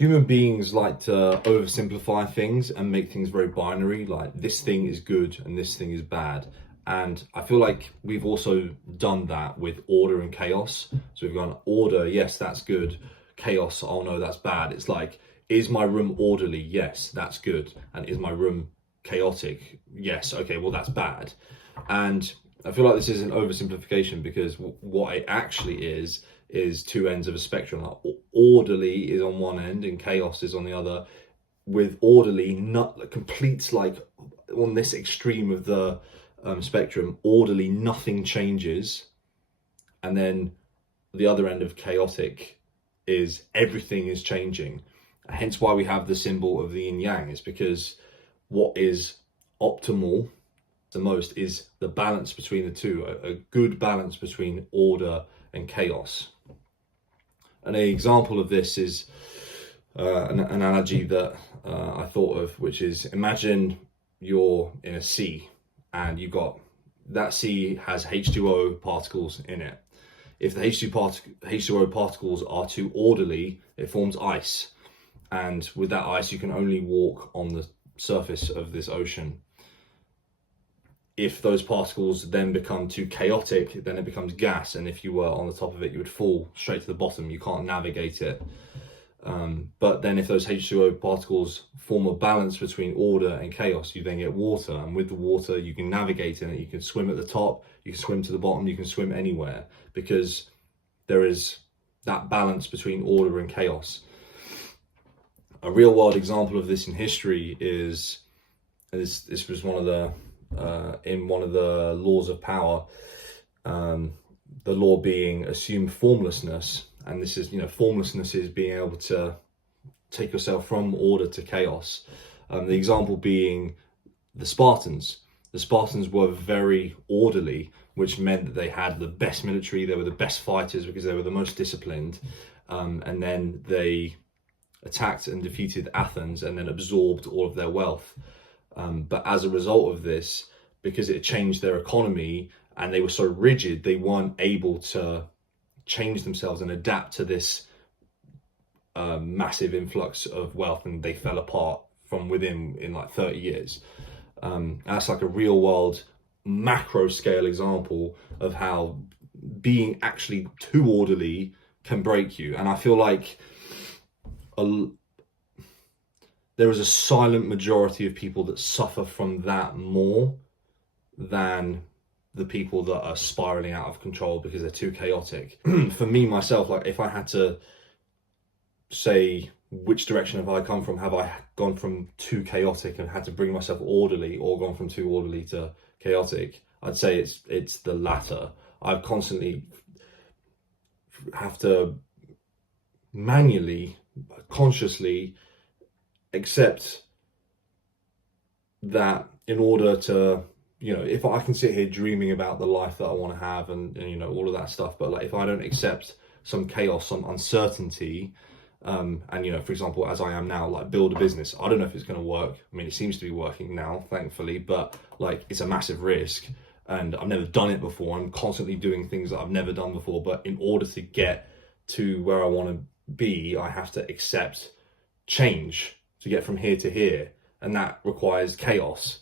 Human beings like to oversimplify things and make things very binary, like this thing is good and this thing is bad. And I feel like we've also done that with order and chaos. So we've gone order, yes, that's good. Chaos, oh no, that's bad. It's like, is my room orderly? Yes, that's good. And is my room chaotic? Yes, okay, well, that's bad. And I feel like this is an oversimplification, because what it actually is two ends of a spectrum. Like, orderly is on one end and chaos is on the other. With orderly, not complete, like on this extreme of the spectrum, orderly, nothing changes. And then the other end of chaotic is everything is changing. Hence why we have the symbol of the yin yang, is because what is optimal the most is the balance between the two, a good balance between order and chaos. And an example of this is an analogy that I thought of, which is, imagine you're in a sea and you've got, that sea has H2O particles in it. If the H2O particles are too orderly, it forms ice. And with that ice, you can only walk on the surface of this ocean. If those particles then become too chaotic, then it becomes gas. And if you were on the top of it, you would fall straight to the bottom. You can't navigate it. But then if those H2O particles form a balance between order and chaos, you then get water. And with the water, you can navigate in it. You can swim at the top, you can swim to the bottom, you can swim anywhere, because there is that balance between order and chaos. A real world example of this in history is, this was one of the, in one of the laws of power, the law being assumed formlessness. And this is, formlessness is being able to take yourself from order to chaos. The example being the Spartans. The Spartans were very orderly, which meant that they had the best military, they were the best fighters because they were the most disciplined. And then they attacked and defeated Athens and then absorbed all of their wealth. But as a result of this, because it changed their economy and they were so rigid, they weren't able to change themselves and adapt to this massive influx of wealth, and they fell apart from within in like 30 years. That's like a real world macro scale example of how being actually too orderly can break you. And I feel like there is a silent majority of people that suffer from that more than the people that are spiraling out of control because they're too chaotic. For me, myself, like if I had to say which direction have I come from, have I gone from too chaotic and had to bring myself orderly, or gone from too orderly to chaotic, I'd say it's the latter. I've constantly have to manually, consciously accept that in order to, if I can sit here dreaming about the life that I want to have and all of that stuff, but like if I don't accept some chaos, some uncertainty, and for example, as I am now, like build a business, I don't know if it's going to work. I mean, it seems to be working now, thankfully, but like it's a massive risk and I've never done it before. I'm constantly doing things that I've never done before, but in order to get to where I want to be, I have to accept change to get from here to here, and that requires chaos.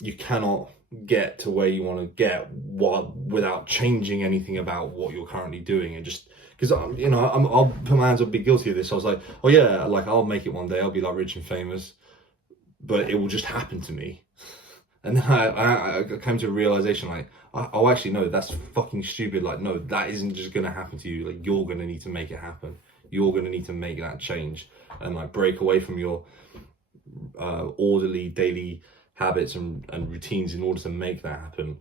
You cannot get to where you want to get without changing anything about what you're currently doing. And just because I'll put my hands up, be guilty of this. I was like, oh yeah, like I'll make it one day, I'll be like rich and famous, but it will just happen to me. And then I came to a realization, like, oh, actually, no, that's fucking stupid. Like, no, that isn't just going to happen to you. Like, you're going to need to make it happen. You're going to need to make that change and like break away from your orderly daily habits and routines in order to make that happen.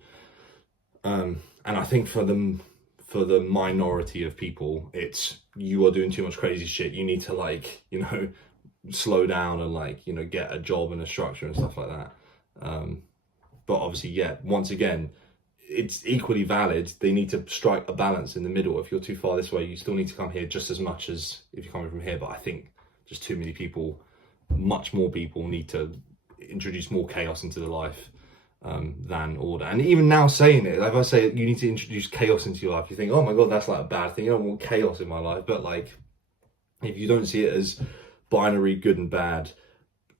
And I think for the minority of people, it's, you are doing too much crazy shit. You need to like, slow down and like, get a job and a structure and stuff like that. But obviously, yeah, once again, it's equally valid. They need to strike a balance in the middle. If you're too far this way, you still need to come here just as much as if you're coming from here. But I think just too many people, much more people need to introduce more chaos into their life than order. And even now saying it, like if I say you need to introduce chaos into your life, you think, oh my God, that's like a bad thing. I don't want chaos in my life. But like, If you don't see it as binary good and bad,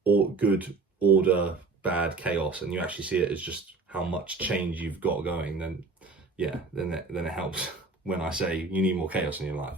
or good order, bad chaos, and you actually see it as just how much change you've got going, then yeah, then it helps when I say you need more chaos in your life.